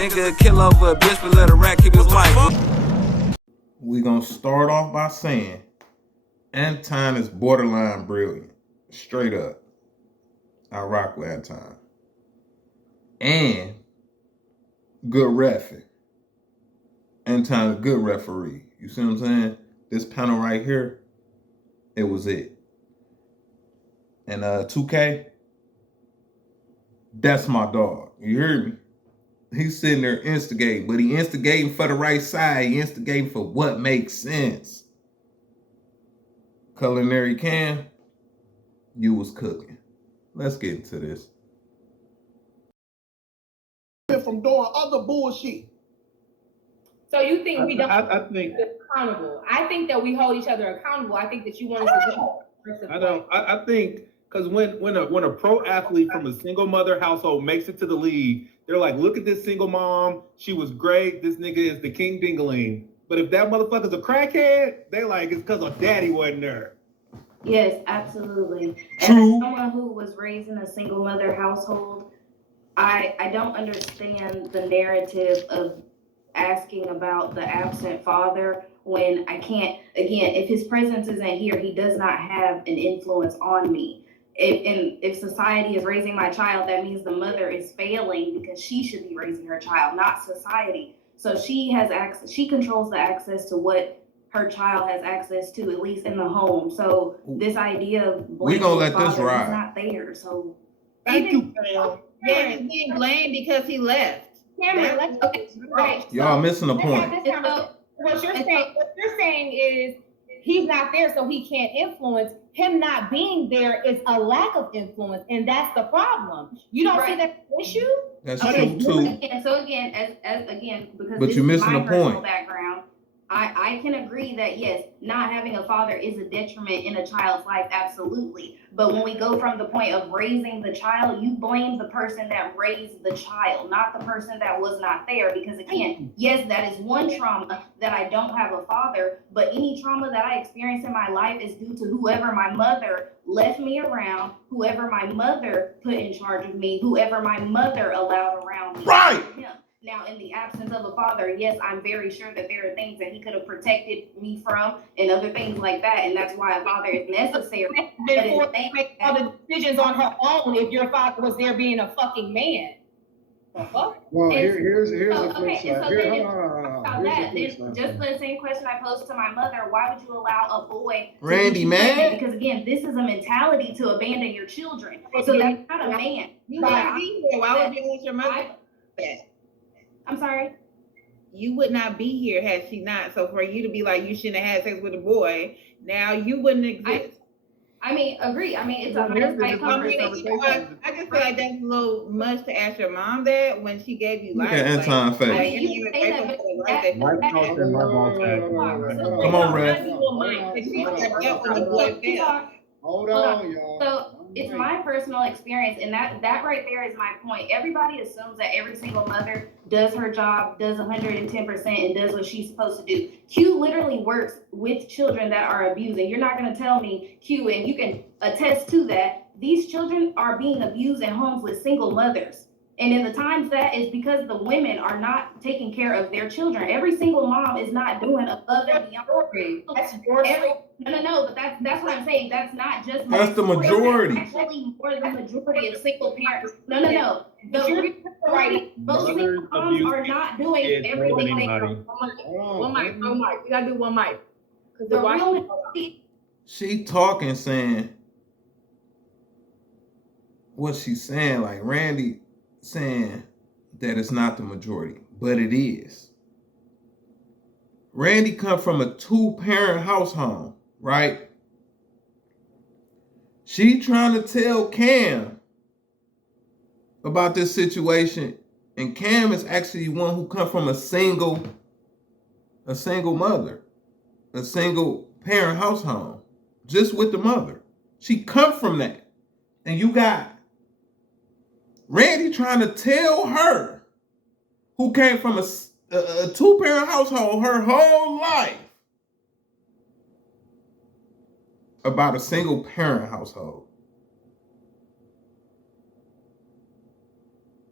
Nigga kill over a bitch, but let a rat keep his wife. We gonna start off by saying Anton is borderline brilliant. Straight up. I rock with Anton. And good reffing. Anton, good referee. You see what I'm saying? This panel right here, it was it. And 2K, that's my dog. You hear me? He's sitting there instigating, but he instigating for the right side. He instigating for what makes sense. Culinary KAM, you was cooking. Let's get into this. From doing other bullshit. So you think we don't I think accountable? I think that we hold each other accountable. I think that you want us to do. I think because when a pro athlete from a single mother household makes it to the league, they're like, look at this single mom. She was great. This nigga is the king dingaling. But if that motherfucker's a crackhead, they like it's because of daddy wasn't there. Yes, absolutely. True. As someone who was raised in a single mother household, I don't understand the narrative of asking about the absent father when I can't, again, if his presence isn't here, he does not have an influence on me. If society is raising my child, that means the mother is failing because she should be raising her child, not society. So she has access, she controls the access to what her child has access to, at least in the home. So this idea of we gonna let this father ride. is not there. So Thank you, Pam. Yeah, he's being blamed because he left. Cameron, let's right. Y'all missing the point. What you're saying is he's not there, so he can't influence. Him not being there is a lack of influence, and that's the problem. You don't see that issue? That's okay, true too. So again, as again, because But this you're is missing my the personal point. background, I can agree that yes, not having a father is a detriment in a child's life, absolutely. But when we go from the point of raising the child, you blame the person that raised the child, not the person that was not there. Because again, yes, that is one trauma that I don't have a father, but any trauma that I experience in my life is due to whoever my mother left me around, whoever my mother put in charge of me, whoever my mother allowed around me. Right. Now, in the absence of a father, yes, I'm very sure that there are things that he could have protected me from and other things like that. And that's why a father is necessary. Therefore, make all the decisions on her own if your father was there being a fucking man. Well, here's the flip Okay, and side. so Here, then hold on. Here's the flip side. just the same question I posed to my mother, why would you allow a boy to Randy, be man. pregnant? Because again, this is a mentality to abandon your children. So that's not a man. You wouldn't be here. Why would you let your mother do that? I'm sorry? You would not be here had she not. So for you to be like, you shouldn't have had sex with a boy, now you wouldn't exist. I mean, agree. I mean, it's a Here's the hindsight conversation. I just feel like that's a little much to ask your mom that when she gave you life. Look at Anton face. I mean, you can say that, but Mike talking, my ball tag. Come on, Ref. Hold on, y'all. So it's my personal experience, and that right there is my point. Everybody assumes that every single mother does her job, does 110%, and does what she's supposed to do. Q literally works with children that are abused, and you're not going to tell me, Q, and you can attest to that, these children are being abused in homes with single mothers. And in the times that is because the women are not taking care of their children. Every single mom is not doing above and beyond. That's your No, but that's what I'm saying. That's not just That's the majority. Actually, more than the majority of single parents. No. Most single moms are not doing everything they can. One mic. We gotta do one mic. The real She talking, saying what she's saying, like Randy saying that it's not the majority, but it is. Randy come from a 2-parent household, right? She trying to tell KAM about this situation, and KAM is actually one who come from a single mother, a single parent household, just with the mother. She come from that, and you got Randy trying to tell her, who came from a 2-parent household her whole life, about a single parent household.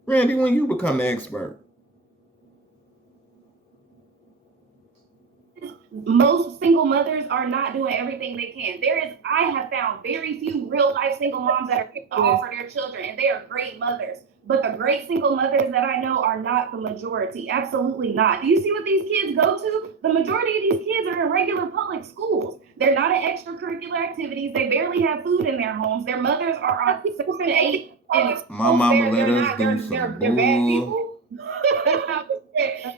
Randy, when you become the expert, Most single mothers are not doing everything they can. I have found very few real life single moms that are able to offer their children, and they are great mothers. But the great single mothers that I know are not the majority. Absolutely not. Do you see what these kids go to? The majority of these kids are in regular public schools. They're not in extracurricular activities. They barely have food in their homes. Their mothers are on 6 and 8. My mama let us do some bull.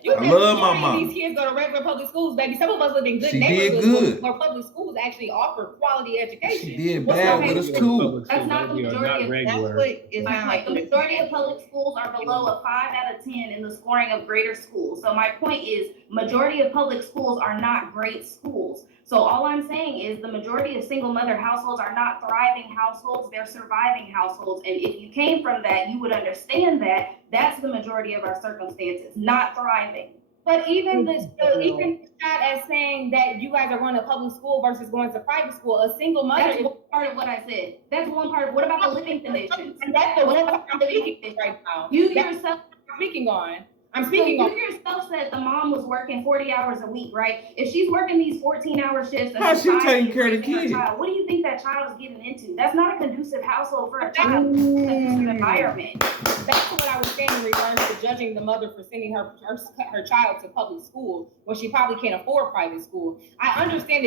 You I love my mom. mama. These kids go to regular public schools, baby. Some of us live in good She did neighborhoods good. where public schools actually offer quality education. She did What's bad okay? with us too. That's not the majority of regular. the majority of public schools are below a 5 out of 10 in the scoring of greater schools. So my point is, majority of public schools are not great schools. So all I'm saying is the majority of single mother households are not thriving households, they're surviving households. And if you came from that, you would understand that that's the majority of our circumstances, not thriving. But even even not as saying that you guys are going to public school versus going to private school, a single mother That's one part of what I said. That's one part of, what about the living conditions? and that's the one part I'm speaking on right now. You That's yourself, what I'm speaking on. I'm so speaking you on. yourself said the mom was working 40 hours a week, right? If she's working these 14-hour shifts, and How's she society taking is care of the raising her kid? child, what do you think that child is getting into? That's not a conducive household for a child. It's a conducive environment. Back to what I was saying in regards to judging the mother for sending her child to public school when she probably can't afford private school. I understand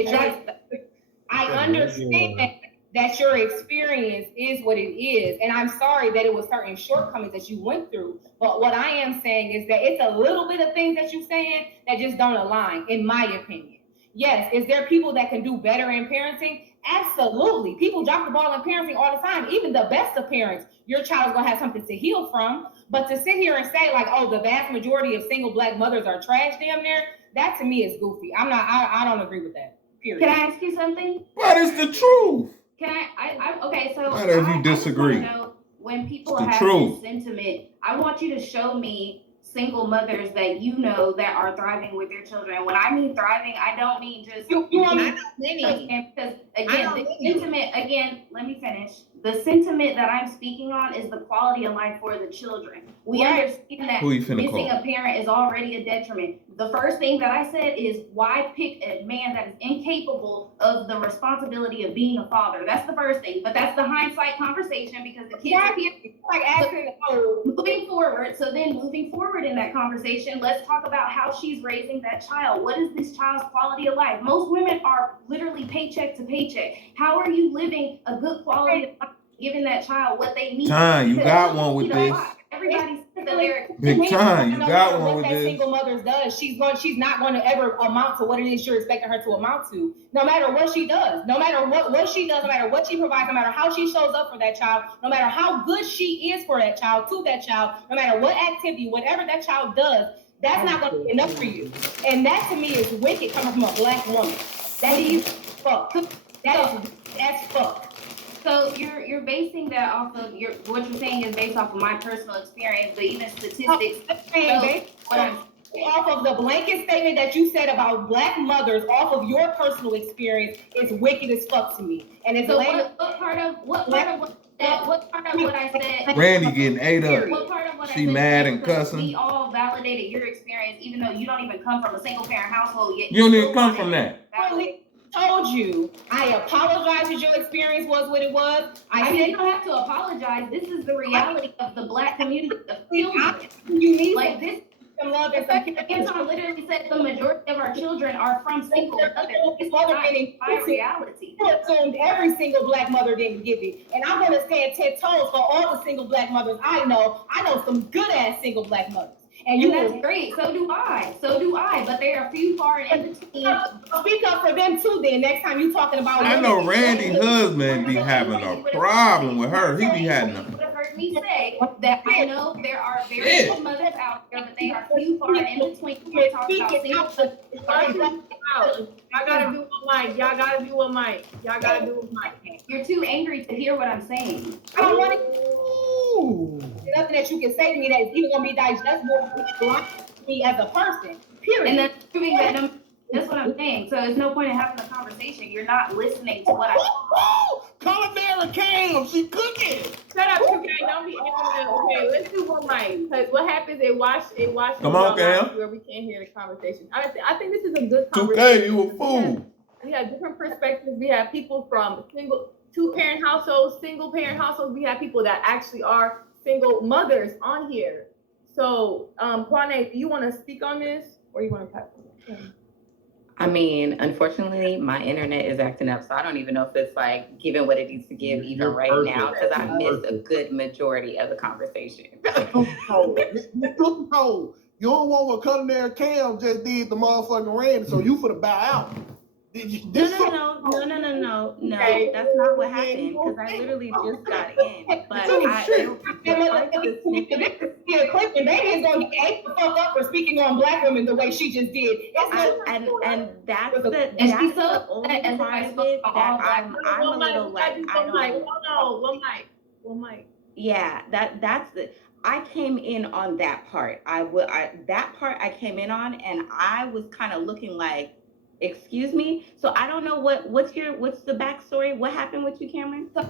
that your experience is what it is, and I'm sorry that it was certain shortcomings that you went through. But what I am saying is that it's a little bit of things that you're saying that just don't align, in my opinion. Yes, is there people that can do better in parenting? Absolutely. People drop the ball in parenting all the time. Even the best of parents, your child's gonna have something to heal from. But to sit here and say like, oh, the vast majority of single Black mothers are trash damn near, that to me is goofy. I don't agree with that. Period. Can I ask you something? What is the truth? Can I okay, so What if you I disagree? just wanna know, when people It's the have truth. this sentiment, I want you to show me single mothers that you know that are thriving with their children. When I mean thriving, I don't mean just You want me because again, the sentiment, again, let me finish. The sentiment that I'm speaking on is the quality of life for the children. We understand that Who you finna missing call? a parent is already a detriment. The first thing that I said is, why pick a man that is incapable of the responsibility of being a father? That's the first thing. But that's the hindsight conversation because the kids are here. like asking, Moving forward, so then moving forward in that conversation, let's talk about how she's raising that child. What is this child's quality of life? Most women are literally paycheck to paycheck. How are you living a good quality of life, giving that child what they need? Time, you Because got one with this. everybody says that they're Big time, you no got matter one what with that this. single mother does, she's not going to ever amount to what it is you're expecting her to amount to. No matter what she does, no matter what she does, no matter what she provides, no matter how she shows up for that child, no matter how good she is for that child, to that child, no matter what activity, whatever that child does, that's not going to be enough for you. And that to me is wicked coming from a Black woman. That is fuck. That's fuck. So you're basing that off of what you're saying is based off of my personal experience, but even statistics. Off of the blanket statement that you said about Black mothers, off of your personal experience, is wicked as fuck to me. And it's so what part of what I said? Randy getting ate up. What part of what She I said? mad and Because cussing. we all validated your experience, even though you don't even come from a single parent household yet. You don't even come from that. Told you, I apologize that your experience was what it was. I mean, you don't have to apologize. This is the reality of the Black community. You need like this. some love and some care. Anton literally said the majority of our children are from single mothers. It's not my reality. You assumed every single Black mother didn't give it. And I'm going to stand 10 toes for all the single Black mothers I know. I know some good ass single Black mothers. And that's great. So do I. But there are few far and in between. Speak up for them too then. Next time you talking about I know Randy's husband be having a problem with her. He be having You would have heard me say that I know there are very good mothers out there, but they are few far and in between. We're talking about single. Y'all gotta do one mic. Y'all gotta do one mic. Y'all gotta do one mic. You're too angry to hear what I'm saying. I don't want to. Nothing that you can say to me that is even gonna be digestible to me as a person. Period. And that's proving that that's what I'm saying. So there's no point in having a conversation. You're not listening to what I Culinary KAM, she cooking. Shut up, TUKAY. Don't be okay. Let's do one mic. Because what happens? It washes. Come on, Cam. Where we can't hear the conversation. I think this is a good 2K, conversation. you a fool. We have different perspectives. We have people from two-parent households, single-parent households. We have people that actually are single mothers on here. So, Kwane, do you want to speak on this, or you want to pass it? I mean, unfortunately, my internet is acting up, so I don't even know if it's like giving what it needs to give even right now, because I missed a good majority of the conversation. You don't want what Culinary KAM just did the motherfucking Randy, so you finna bow out. No, that's not what happened, because I literally just got in. But Yeah, Clinton Baby is gonna get ate the fuck up for speaking on Black women the way she just did. And that's the only part of it that I'm a little like, I don't. One mic. Yeah, that's the. I came in on that part. That part I came in on, and I was kind of looking like, excuse me. So I don't know what's the backstory? What happened with you, Cameron? So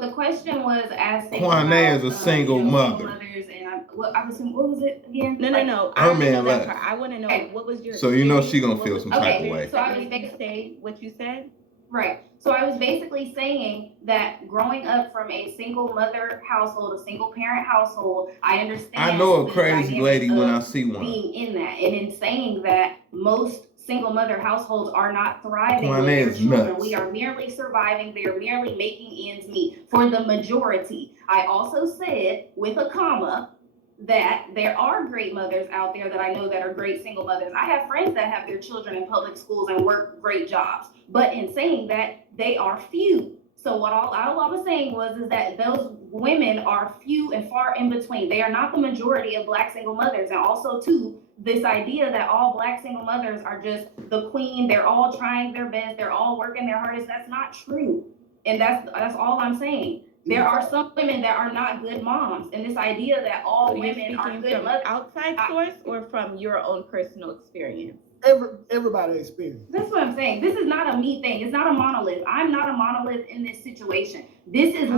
the question was asking. Kwane is a single mother. Mothers, and I was assuming, what was it again? No. Her man left. I want to know what was your. So you know she gonna feel some type of way. So I was say what you said. Right. So I was basically saying that growing up from a single mother household, a single parent household, I understand. I know a crazy lady when I see one. Being in that, and in saying that most single mother households are not thriving with Kwane their is children. nuts. We are merely surviving. They are merely making ends meet for the majority. I also said, with a comma, that there are great mothers out there that I know that are great single mothers. I have friends that have their children in public schools and work great jobs. But in saying that, they are few. So what all I was saying is that those women are few and far in between. They are not the majority of Black single mothers. And also, too, this idea that all Black single mothers are just the queen, they're all trying their best, they're all working their hardest, that's not true. And that's all I'm saying. There are some women that are not good moms, and this idea that all women are good mothers. Outside source or from your own personal experience? Everybody experience. That's what I'm saying. This is not a me thing. It's not a monolith. I'm not a monolith in this situation. This is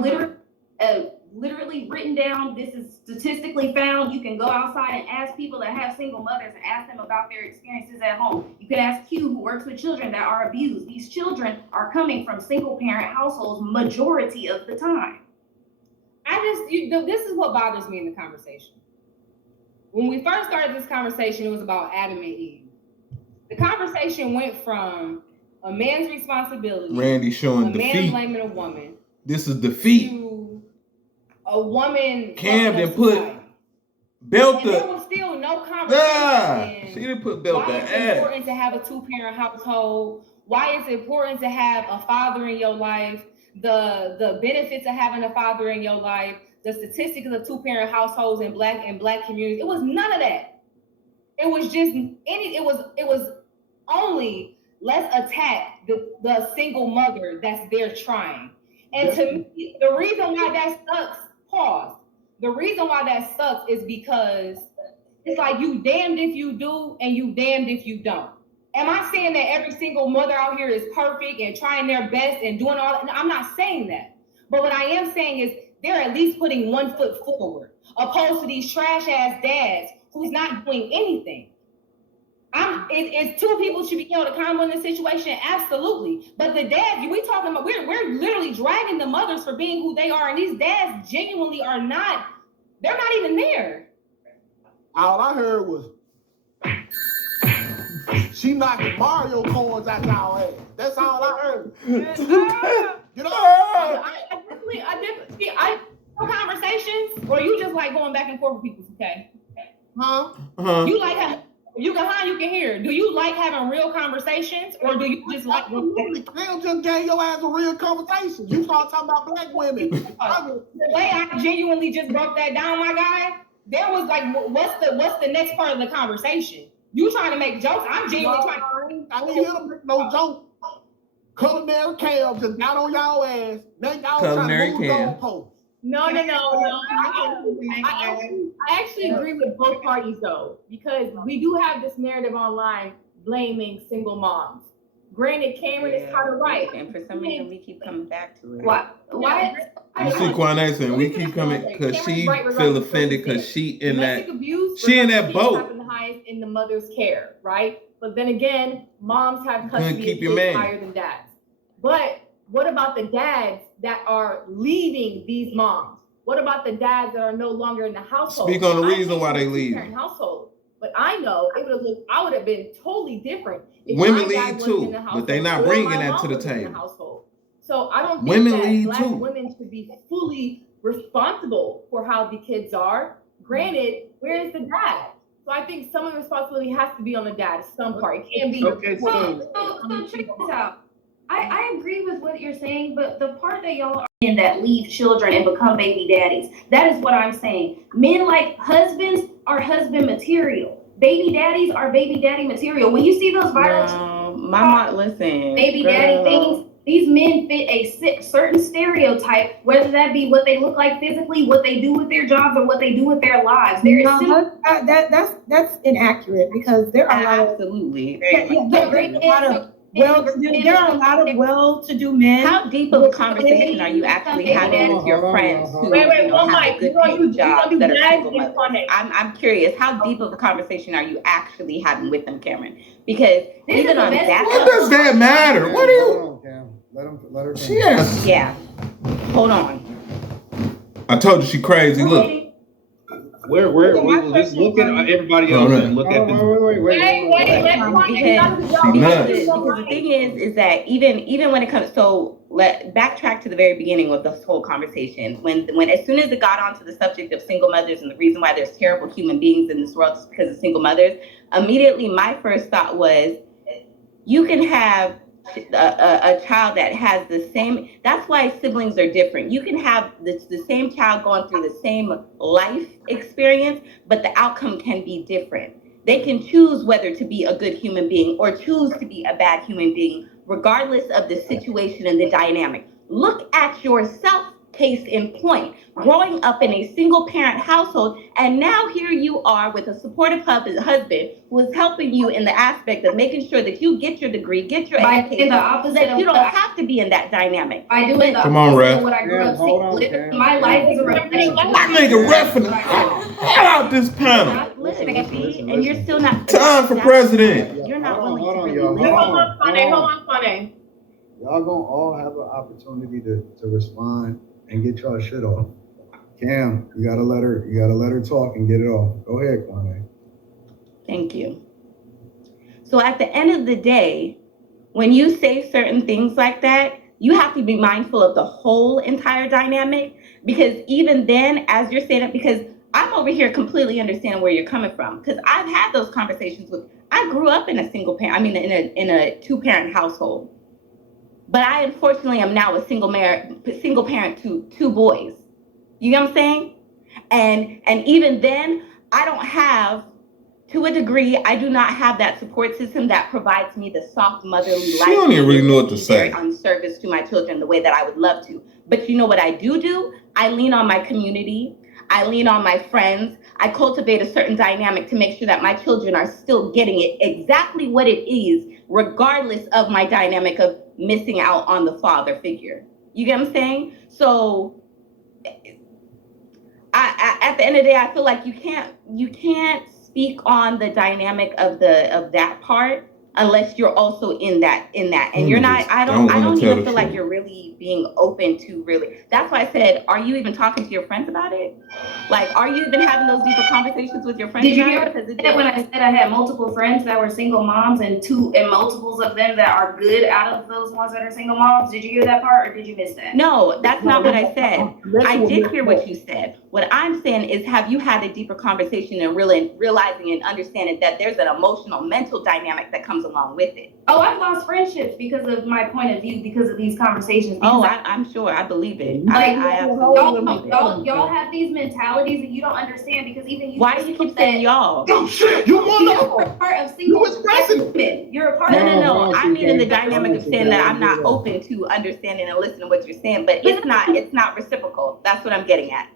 literally written down. This is statistically found. You can go outside and ask people that have single mothers and ask them about their experiences at home. You can ask Q, who works with children that are abused. These children are coming from single parent households majority of the time. This is what bothers me in the conversation. When we first started this conversation, it was about Adam and Eve. The conversation went from a man's responsibility, Randy showing a man defeat. blaming a woman. This is defeat. To a woman. Cam didn't put belt and there up. was still no conversation. She didn't put belt why that it's ass. important to have a two-parent household. Why it's important to have a father in your life. The benefits of having a father in your life. The statistics of two-parent households in black communities. It was none of that. It was just it was only let's attack the single mother that's there trying. And to me, the reason why that sucks, the reason why that sucks is because it's like you damned if you do and you damned if you don't. Am I saying that every single mother out here is perfect and trying their best and doing all that? I'm not saying that. But what I am saying is they're at least putting one foot forward, opposed to these trash ass dads who's not doing anything. It's two people should be held accountable in this situation, absolutely. But the dads, we talking about, we're literally dragging the mothers for being who they are, and these dads genuinely are not. They're not even there. All I heard was she knocked Mario coins out y'all ass. That's all I heard. You know, I conversations, or you just like going back and forth with people, okay? Huh? You like having, you can hear. Do you like having real conversations, or do you just like? Cam just gave your ass a real conversation. You start talking about Black women. The way I genuinely just broke that down, my guy, there was like, what's the next part of the conversation? You trying to make jokes? I'm genuinely trying. I ain't here to make no joke. Culinary KAM just got on y'all ass. Now y'all trying to move goalposts. No. I actually agree with both parties though, because we do have this narrative online blaming single moms. Granted, Cameron is kind of right. And for some reason, we keep coming back to it. Why? You see Kwane saying we keep coming because she feel offended because she in that boat. Happen the highest in the mother's care, right? But then again, moms have Couldn't custody keep of your kids man. higher than dads. But what about the dads that are leaving these moms? What about the dads that are no longer in the household? Speak on the I reason came why from they a leave. two-parent household, but I know it I would have been totally different. If Women my dad lead wasn't in too, the but they not household or bringing my that mom to the wasn't in table. household. So I don't think Women that lead Black too. women should be fully responsible for how the kids are. Granted, where is the dad? So I think some of the responsibility has to be on the dad. Some part. It can't be. Okay, So check this out. I agree with what you're saying, but the part that y'all are in that leave children and become baby daddies, that is what I'm saying. Men like husbands are husband material. Baby daddies are baby daddy material. When you see those viral my mom, listen, baby girl. daddy things, these men fit a certain stereotype, whether that be what they look like physically, what they do with their jobs, or what they do with their lives. There is that's inaccurate because there are a lot of Absolutely. there are a lot of well-to-do men. How deep of a conversation are you actually having with your friends who have a good paying job that are single mothers? I'm curious. How deep of a conversation are you actually having with them, Cameron? Because even on that, What does that matter? What do you? Let her. She has. Yeah. Hold on. I told you she crazy. Look. We're just look at everybody else and look at this. Because the thing is that even when it comes, so backtrack to the very beginning of this whole conversation. When as soon as it got onto the subject of single mothers and the reason why there's terrible human beings in this world is because of single mothers, immediately my first thought was, you can have a child that has the same, that's why siblings are different. You can have the same child going through the same life experience, but the outcome can be different. They can choose whether to be a good human being or choose to be a bad human being, regardless of the situation and the dynamic. Look at yourself, case in point. Growing up in a single parent household, and now here you are with a supportive husband who is helping you in the aspect of making sure that you get your degree, get your education, so that you don't have to be in that dynamic. Come on, Ref. What I grew up seeing. My life is a reflection. That nigga reffing the hell out this panel. Listen, and you're still not. Time for president. You're not willing to really Hold on, Kwane. Y'all gonna all have an opportunity to respond and get y'all shit off. Cam, you gotta let her talk and get it off. Go ahead, Kwane. Thank you. So at the end of the day, when you say certain things like that, you have to be mindful of the whole entire dynamic, because even then, as you're saying it, because I'm over here completely understanding where you're coming from, because I've had those conversations I grew up in a single parent, in a two-parent household, but I unfortunately am now a single parent to two boys. You know what I'm saying? And even then, I don't have, to a degree, I do not have that support system that provides me the soft motherly life. She don't even really know what to say. On service to my children the way that I would love to. But you know what I do? I lean on my community. I lean on my friends. I cultivate a certain dynamic to make sure that my children are still getting it exactly what it is, regardless of my dynamic of missing out on the father figure. You get what I'm saying? So at the end of the day, I feel like you can't speak on the dynamic of that part unless you're also in that. And you're not, I don't even feel like you're really being open to really. That's why I said, are you even talking to your friends about it? Like, are you even having those deeper conversations with your friends? Did you hear when I said I had multiple friends that were single moms and multiples of them that are good out of those ones that are single moms? Did you hear that part or did you miss that? No, that's not what I said. I did hear what you said. What I'm saying is, have you had a deeper conversation and really realizing and understanding that there's an emotional, mental dynamic that comes along with it? Oh, I've lost friendships because of my point of view, because of these conversations. Oh, I'm sure. I believe it. Like, I absolutely believe it. Y'all have these mentalities that you don't understand, because even you. Why do you keep saying y'all? Oh shit, you want You're a part of single women. You're a part of. No. I mean in the dynamic of saying that I'm not open to understanding and listening to what you're saying, but it's not reciprocal. That's what I'm getting at.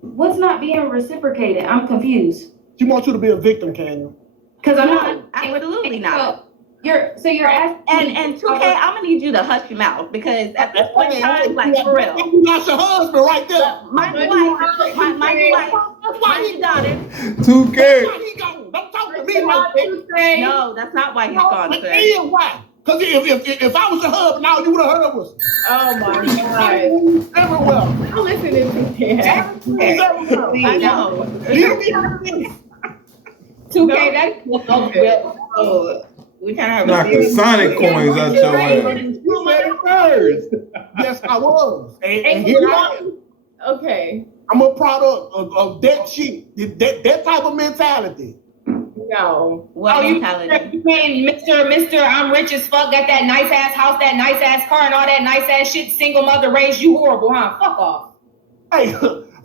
What's not being reciprocated? I'm confused. She wants you to be a victim, Canyon. Because I'm No, not. absolutely not. You're asking, And 2K, I'm gonna need you to hush your mouth because at this point in time, like for real. That's your husband right there. My new wife, my new wife, my new daughter. 2K. Why he gone? Don't talk to me like that. No, that's not why he's gone, But sir. then why? Because if I was your husband, now you would have heard us. Oh my God. Everywhere. I'm listening to that. I know. Leave me out of this. 2K, that's We kind of have Knock the Sonic coins out your ass. You said it first. Yes, I was. And you here I am. Okay. I'm a product of that shit. That type of mentality. No. What mentality? You mean Mr. I'm rich as fuck, got that nice ass house, that nice ass car, and all that nice ass shit. Single mother raised you horrible, huh? Fuck off. Hey,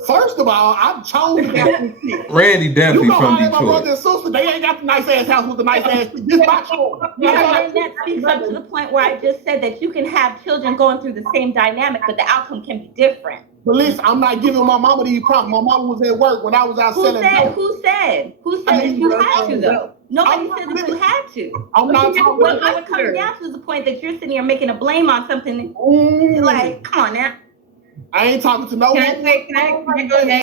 first of all, I chose to get this shit. Randy definitely You know from how my brother Detroit. and sister, they ain't got the nice ass house with the nice ass shit. This my choice. And that speaks up to the point where I just said that you can have children going through the same dynamic, but the outcome can be different. But listen, I'm not giving my mama these props. My mama was at work when I was out selling dope. Who said that you had to though? Nobody said that you had to. I'm not talking What about we're coming down to is the point that you're sitting here making a blame on something. Like, come on now. I ain't talking to no Can I go ahead